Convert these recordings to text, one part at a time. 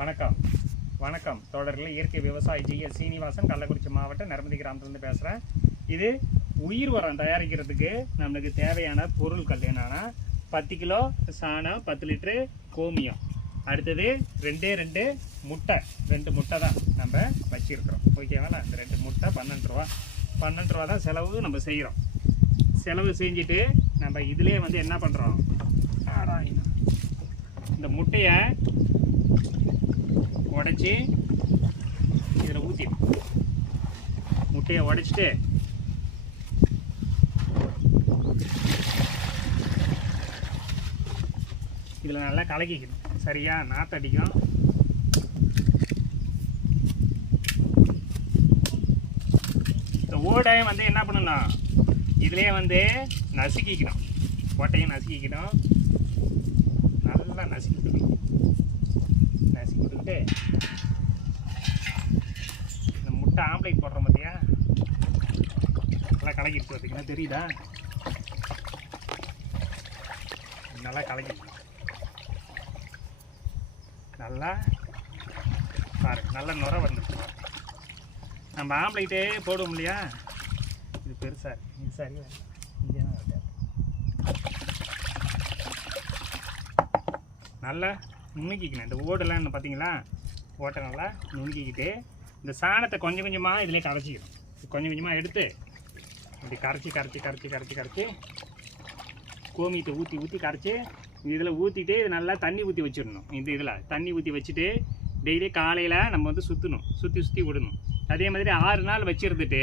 வணக்கம் வணக்கம் தோழர்களே. இயற்கை விவசாயி ஜிஎஸ் சீனிவாசன், கள்ளக்குறிச்சி மாவட்டம் நர்மதி கிராமத்துலேருந்து பேசுகிறேன். இது உயிர் உரம் தயாரிக்கிறதுக்கு நம்மளுக்கு தேவையான பொருட்கள் என்னென்னா 10 கிலோ சாணம், 10 லிட்டரு கோமியம், அடுத்தது 2 முட்டை, 2 முட்டை தான் நம்ம வச்சுருக்கிறோம். ஓகேவா? இந்த 2 முட்டை 12 ரூபா தான் செலவு நம்ம செய்கிறோம். செலவு செஞ்சுட்டு நம்ம இதிலே என்ன பண்ணுறோம், இந்த முட்டையை உடைச்சி இதில் ஊற்றிடும். முட்டையை உடைச்சிட்டு இதில் நல்லா கலக்கிக்கணும். சரியா? நாற்றடிக்கும். இந்த ஓடையை என்ன பண்ணணும், இதுலேயே நசுக்கிக்கணும். ஓட்டையும் நசுக்கிக்கணும். நல்லா நசுக்கிக்கணும். நசுக்கி விட்டுக்கிட்டு இந்த முட்டை ஆம்லேட் போடுறோம் பார்த்தியா, நல்லா கலக்கிட்டு பார்த்தீங்கன்னா தெரியுதா? நல்லா கலக்கிக்கணும். நல்லா பாருங்க, நல்லா நுர வந்துடுச்சு. நம்ம ஆம்லேட்டே போடுவோம் இல்லையா, இது பெருசாக இருக்குது. இது சரியா இங்கே தான் இருக்காது. நல்லா நுணுக்கிக்கணும். இந்த ஓடெல்லாம் என்ன பார்த்தீங்களா, ஓட்டை நல்லா நுணுக்கிக்கிட்டு இந்த சாணத்தை கொஞ்சம் கொஞ்சமாக இதிலே கரைச்சிக்கணும். கொஞ்சம் கொஞ்சமாக எடுத்து இப்படி கரைச்சி கோமியத்தை ஊற்றி கரைச்சி இதில் ஊற்றிட்டு நல்லா தண்ணி ஊற்றி வச்சிடணும். இந்த இதில் தண்ணி ஊற்றி வச்சுட்டு டெய்லி காலையில் நம்ம சுற்றி விடணும். அதே மாதிரி 6 நாள் வச்சுருந்துட்டு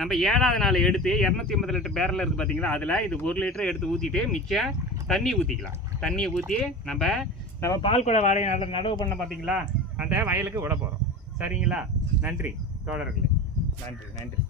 நம்ம 7ஆவது நாள் எடுத்து 250 லிட்டர் பேரல் இருக்குது பார்த்தீங்களா, அதில் இது 1 லிட்டர் எடுத்து ஊற்றிட்டு மிச்சம் தண்ணி ஊற்றிக்கலாம். தண்ணியை ஊற்றி நம்ம பால்குட வாழையை நடவு பண்ண பார்த்தீங்களா, அந்த வயலுக்கு விட போகிறோம். சரிங்களா? நன்றி தோழர்களே. நன்றி.